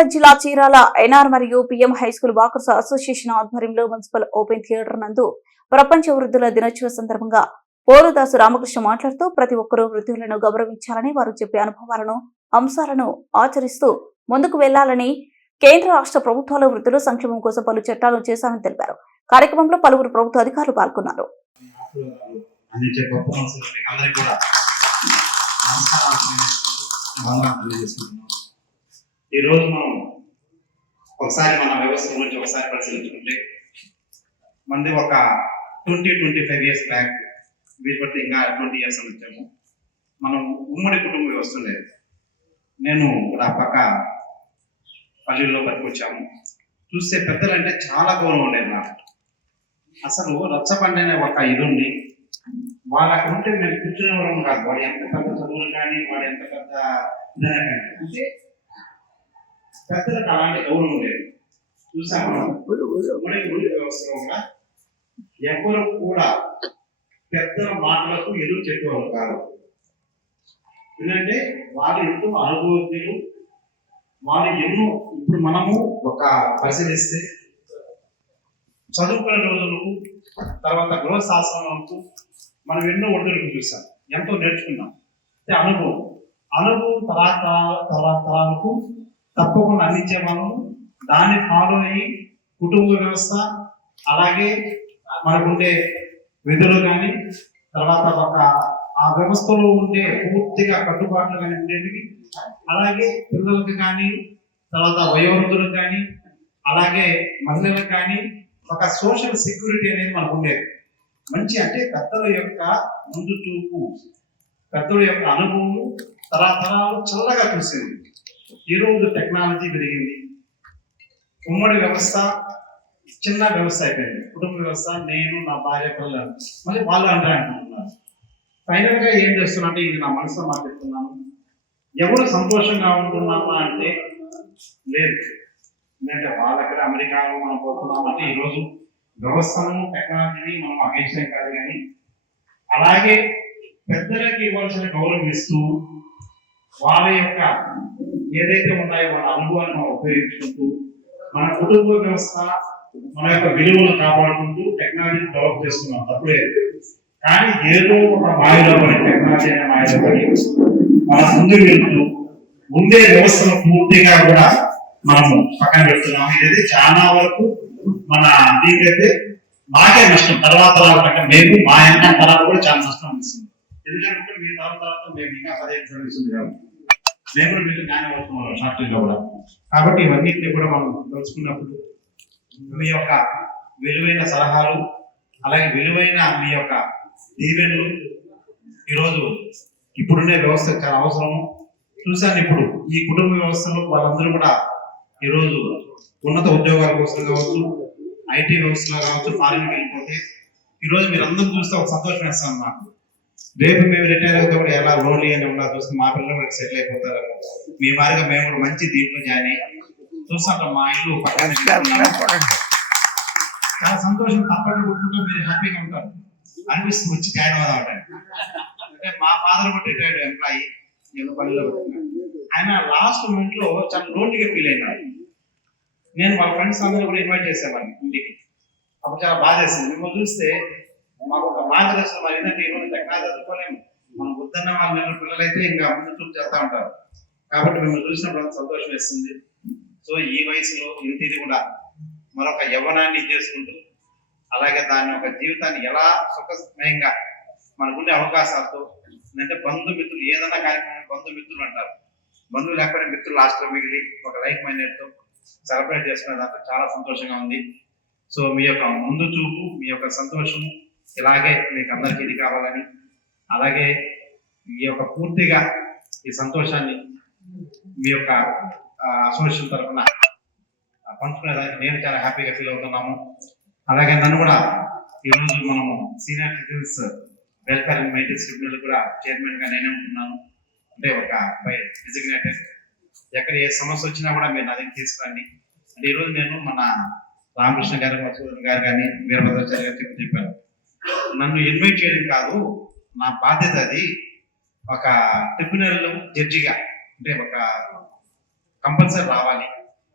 బాపట్ల జిల్లా చీరాల ఎన్ఆర్ మరియు PM high school walkers association ఆధ్వర్యంలో మున్సిపల్ ఓపెన్ థియేటర్ నందు ప్రపంచ వృద్ధుల దినోత్సవ సందర్భంగా పోరుదాసు రామకృష్ణ మాట్లాడుతూ ప్రతి ఒక్కరూ వృద్ధులను గౌరవించాలని వారు చెప్పే అనుభవాలను అంశాలను ఆచరిస్తూ ముందుకు వెళ్ళాలని కేంద్ర రాష్ట్ర ప్రభుత్వాలు వృద్ధుల సంక్షేమం కోసం పలు చట్టాలను చేశామని తెలిపారు. కార్యక్రమంలో పలువురు ప్రభుత్వ అధికారులు పాల్గొన్నారు. అందరికీ కూడా ఈరోజు మనం ఒకసారి మన వ్యవస్థ గురించి ఒకసారి పరిశీలించుకుంటే మంది ఒక twenty twenty five years back వీటి ఇంకా ట్వంటీ ఇయర్స్ అని వచ్చాము. మనం ఉమ్మడి కుటుంబ వ్యవస్థ లేదు. నేను ఆ పక్క పల్లెల్లో పట్టుకొచ్చాము. చూస్తే పెద్దలంటే చాలా గౌరవం ఉండేది నాకు. అసలు రచ్చబండ అనే ఒక ఇది ఉంది. వాళ్ళకు ఉంటే మేము కూర్చునేవాళ్ళం కాదు. వాడు ఎంత పెద్ద చదువులు కానీ వాడు ఎంత పెద్ద ఇదైనా కానీ అంటే పెద్దలకు అలాంటి గౌరవం చూసాము వ్యవస్థలో కూడా ఎవరు కూడా పెద్దల మాటలకు ఎదురు చెప్పేవారు కాదు. ఎందుకంటే వాళ్ళు ఎంతో అనుభవజ్ఞులు. వాళ్ళు ఎన్నో ఇప్పుడు మనము ఒక పరిశీలిస్తే చదువుకునే రోజులకు తర్వాత గృహ శాస్త్రాలకు మనం ఎన్నో ఒడిదుడుకు చూసాం. ఎంతో నేర్చుకున్నాం. అంటే అనుభవం. అనుభవం తరాతరాల తరాతరాలకు తప్పకుండా అందించే మనము దాన్ని ఫాలో అయ్యి కుటుంబ వ్యవస్థ అలాగే మనకుండే విధులు కానీ తర్వాత ఒక ఆ వ్యవస్థలో ఉండే పూర్తిగా కట్టుబాట్లు కానీ ఉండేవి అలాగే పిల్లలకు కానీ తర్వాత వయోవృద్ధులకు కానీ అలాగే మహిళలకు కానీ ఒక సోషల్ సెక్యూరిటీ అనేది మనకు ఉండేది మంచి అంటే పెద్దల యొక్క ముందు చూపు పెద్దల యొక్క అనుభవం తరతరాలు చల్లగా చూసేది. ఈరోజు టెక్నాలజీ పెరిగింది. ఉమ్మడి వ్యవస్థ చిన్న వ్యవస్థ అయిపోయింది. కుటుంబ వ్యవస్థ నేను నా భార్య పిల్లలు. మళ్ళీ వాళ్ళు అంటే అంటున్నారు ఫైనల్గా ఏం చేస్తున్నట్టే ఇది నా మనసులో మాట్లాడుతున్నాను ఎవరు సంతోషంగా ఉంటున్నామా అంటే లేదు. ఎందుకంటే వాళ్ళ దగ్గర అమెరికాలో మనం పోతున్నామంటే ఈరోజు వ్యవస్థను టెక్నాలజీని మనం అగేషం కాదు కానీ అలాగే పెద్దలకి ఇవ్వాల్సిన గౌరవం ఇస్తూ వాళ్ళ యొక్క ఏదైతే ఉన్నాయో మన అనుభవాన్ని మనం ఉపయోగించుకుంటూ మన కుటుంబ వ్యవస్థ మన యొక్క విలువలు కాపాడుకుంటూ టెక్నాలజీని డెవలప్ చేస్తున్నాం. తప్పుడే కానీ ఏదో ఒక మాయలో పడి టెక్నాలజీ అనే మాయలో పడి మన ముందు వెళ్తూ ఉండే వ్యవస్థను పూర్తిగా కూడా మనము పక్కన పెడుతున్నాము ఇదైతే చాలా వరకు మన దీనికైతే మాకే నష్టం. తర్వాత తరాల కంటే మేము మా ఎంత తరాలు కూడా చాలా నష్టం వస్తుంది ఎందుకంటే మీ తరం తర్వాత మేము ఇంకా పదిహేను చదివిస్తుంది కాబట్టి. నేను కూడా మీకు జ్ఞానం అవుతున్నాం కూడా. కాబట్టి ఇవన్నిటిని కూడా మనం తెలుసుకున్నప్పుడు మీ యొక్క విలువైన సలహాలు అలాగే విలువైన మీ యొక్క ఈవెంట్లు ఈరోజు ఇప్పుడునే వ్యవస్థ చాలా అవసరము. చూశాను ఇప్పుడు ఈ కుటుంబ వ్యవస్థలో వాళ్ళందరూ కూడా ఈరోజు ఉన్నత ఉద్యోగాల కోసం కావచ్చు ఐటీ వ్యవస్థలో కావచ్చు ఫారిన్ వెళ్ళిపోతే ఈరోజు మీరు అందరూ చూస్తే ఒక సంతోషం వేస్తాను నాకు రేపు మేము రిటైర్ అవుతే కూడా ఎలా లోన్లీ అని ఉన్నా చూస్తే మా పిల్లలు కూడా సెటిల్ అయిపోతారు. మీ మారిగా మేము కూడా మంచి దీంట్లో జాయిన్ అయ్యి చూస్తాం మా ఇల్లు చాలా సంతోషం. తప్పకుండా కొట్టుకుంటూ మీరు హ్యాపీగా ఉంటారు. అనిపిస్తుంది వచ్చి జాయిన్ అవుదాం అంటే. మా ఫాదర్ కూడా రిటైర్డ్ ఎంప్లాయీ నేను పనిలో ఆయన లాస్ట్ మూమెంట్లో చాలా లోన్లీగా ఫీల్ అయినాడు నేను వాళ్ళ ఫ్రెండ్స్ అందరూ కూడా ఇన్వైట్ చేసేవాడిని ఇంటికి. అప్పుడు చాలా బాధ వేసింది మిమ్మల్ని చూస్తే మాకు ఒక మార్గదర్శనం అయిందంటే ఈరోజు టెక్నాలజీ చదువుకోలేము మనం వద్దన్న వాళ్ళు పిల్లలైతే ఇంకా ముందు చూపు చేస్తూ ఉంటారు. కాబట్టి మిమ్మల్ని చూసినప్పుడు అంత సంతోషం వేస్తుంది. సో ఈ వయసులో ఇంటిది కూడా మరొక యవ్వనాన్ని చేసుకుంటూ అలాగే దాని యొక్క జీవితాన్ని ఎలా సుఖమయంగా మనకుండే అవకాశాలతో అంటే బంధుమిత్రులు ఏదైనా కార్యక్రమం బంధుమిత్రులు అంటారు. బంధువులు లేకపోయినా మిత్రులు లాస్ట్లో మిగిలి ఒక లైఫ్ మైనర్తో సెలబ్రేట్ చేసుకునే దాంట్లో చాలా సంతోషంగా ఉంది. సో మీ యొక్క ముందు చూపు మీ యొక్క సంతోషము ఇలాగే మీకు అందరికీ ఇది కావాలని అలాగే మీ యొక్క పూర్తిగా ఈ సంతోషాన్ని మీ యొక్క అసోసియేషన్ తరఫున పంచుకునేదానికి నేను చాలా హ్యాపీగా ఫీల్ అవుతున్నాము. అలాగే నన్ను కూడా ఈరోజు మనము senior citizens welfare and maintenance tribunal కూడా చైర్మన్గా నేనే ఉంటున్నాను. అంటే ఒక బై డిజిగ్నేటెడ్ ఎక్కడ ఏ సమస్య వచ్చినా కూడా మీరు నా దగ్గర తీసుకురండి. అంటే ఈరోజు నేను మన రామకృష్ణ గారు మధుసూదన్ గారు కానీ వీరభద్రాచార్య గారు చెప్పి చెప్పాను నన్ను ఇన్వైట్ చేయడం కాదు. నా బాధ్యత అది. ఒక ట్రిబ్యునల్ జడ్జిగా అంటే ఒక కంపల్సరీ రావాలి.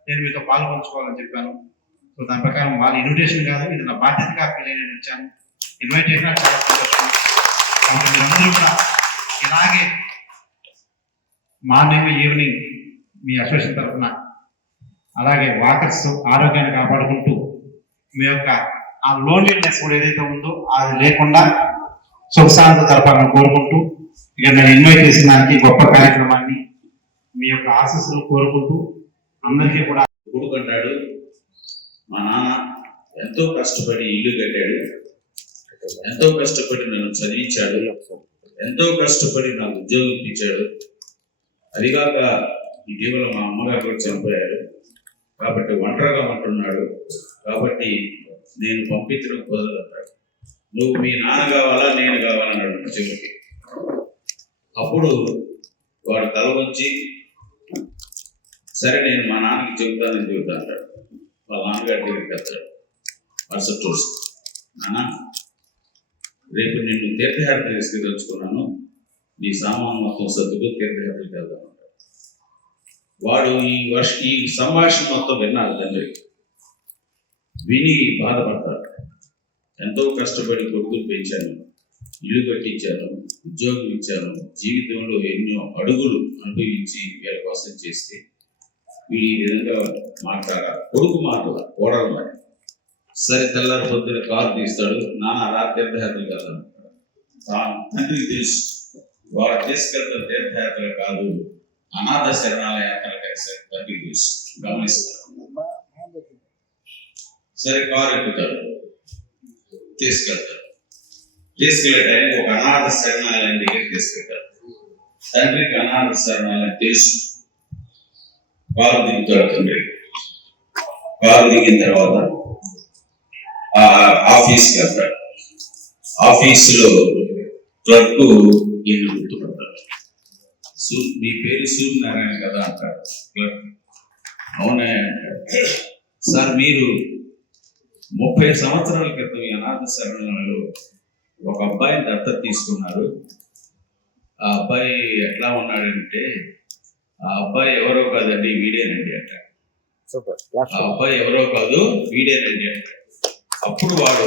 నేను మీతో పాల్పంచుకోవాలని చెప్పాను. సో దాని ప్రకారం వాళ్ళ ఇన్విటేషన్ కాదు. ఇది నా బాధ్యతగా ఫీల్ అయ్యి నేను వచ్చాను ఇన్వైట్ చేసినా చాలా సంతోషం. కాబట్టి మీరందరూ కూడా ఇలాగే మార్నింగ్ ఈవినింగ్ మీ అసోసియేషన్ తరఫున అలాగే వాకర్స్ ఆరోగ్యాన్ని కాపాడుకుంటూ మీ యొక్క ఆ లోన్లీనెస్ కూడా ఏదైతే ఉందో అది లేకుండా సుఖశాంతి జరపాలని కోరుకుంటూ ఇక నేను ఇన్వైట్ చేసిన గొప్ప కార్యక్రమాన్ని మీ యొక్క ఆశస్సులు కోరుకుంటూ అందరికీ కూడా కొడుకున్నాడు మా నాన్న ఎంతో కష్టపడి ఇల్లు కట్టాడు. ఎంతో కష్టపడి నన్ను చదివించాడు. ఎంతో కష్టపడి నాకు ఉద్యోగం ఇప్పించాడు అదిగాక ఇటీవల మా అమ్మగారు కూడా చనిపోయారు. కాబట్టి ఒంటరిగా ఉంటున్నాడు. కాబట్టి నేను పంపించడం కుదరదంటాడు నువ్వు మీ నాన్న కావాలా నేను కావాలన్నాడు చివరికి అప్పుడు వాడు తల వంచి సరే నేను మా నాన్నకి చెబుతానని చెబుతా అంటాడు. వాళ్ళ నాన్నగారి దగ్గరికి వెళ్తాడు మరుసటి చూసి నాన్న రేపు నిన్ను తీర్థయాత్ర తీసుకెళ్ళుకున్నాను నీ సామాను మొత్తం సర్దుకు తీర్థయాత్రకి వెళ్దాం వాడు ఈ వర్ష ఈ సంభాషణ మొత్తం విన్నాడు తండ్రి. విని బాధపడతాడు ఎంతో కష్టపడి కొడుకులు పెంచాను ఇల్లు కట్టించాను ఉద్యోగం ఇచ్చాను జీవితంలో ఎన్నో అడుగులు అనుభవించి వీళ్ళ కోసం చేస్తే వీళ్ళు ఈ విధంగా మాట్లాడాలి. కొడుకు మాటల కోడలు మాట. సరే తెల్లారి పొద్దున కారు తీస్తాడు. నాన్న రా తీర్థయాత్రలు కదా తండ్రికి తెలుసు వాళ్ళు తీసుకెళ్తున్న తీర్థయాత్ర కాదు అనాథ శరణాలయ యాత్ర కలిసి తండ్రికి తెలుసు గమనిస్తారు. సరే కారు ఎక్కుతాడు తీసుకెళ్తాడు తీసుకెళ్ళే టైంకి ఒక అనాథ శరణాలయం దగ్గరికి తీసుకెళ్తాడు తండ్రికి అనాథ శరణాలయం తెలుసు. కారు దిగుతాడు తండ్రి కారు దిగిన తర్వాత ఆ ఆఫీస్కి వెళ్తాడు. ఆఫీసులో క్లర్క్ ఈయన గుర్తుపడతాడు. సూ మీ పేరు సూర్యనారాయణ కదా అంటాడు క్లర్క్. అవునా సార్ మీరు ముప్పై సంవత్సరాల క్రితం ఈ అనాథ శరణాలలో ఒక అబ్బాయిని దత్తత తీసుకున్నారు. ఆ అబ్బాయి ఎట్లా ఉన్నాడంటే ఆ అబ్బాయి ఎవరో కాదండి వీడేనండి అంట. ఆ అబ్బాయి ఎవరో కాదు వీడేనండి అంట. అప్పుడు వాడు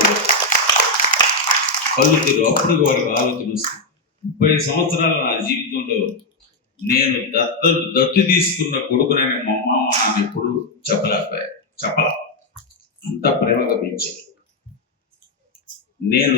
కళ్ళు తిరుగు అప్పుడు వాడికి ఆలోచన వస్తుంది ముప్పై సంవత్సరాల నా జీవితంలో నేను దత్త దత్తు తీసుకున్న కొడుకునని మా అమ్మ నాకు ఎప్పుడు చెప్పలేకపోయా. చెప్పల. అంత ప్రేమగా పెంచాను నేను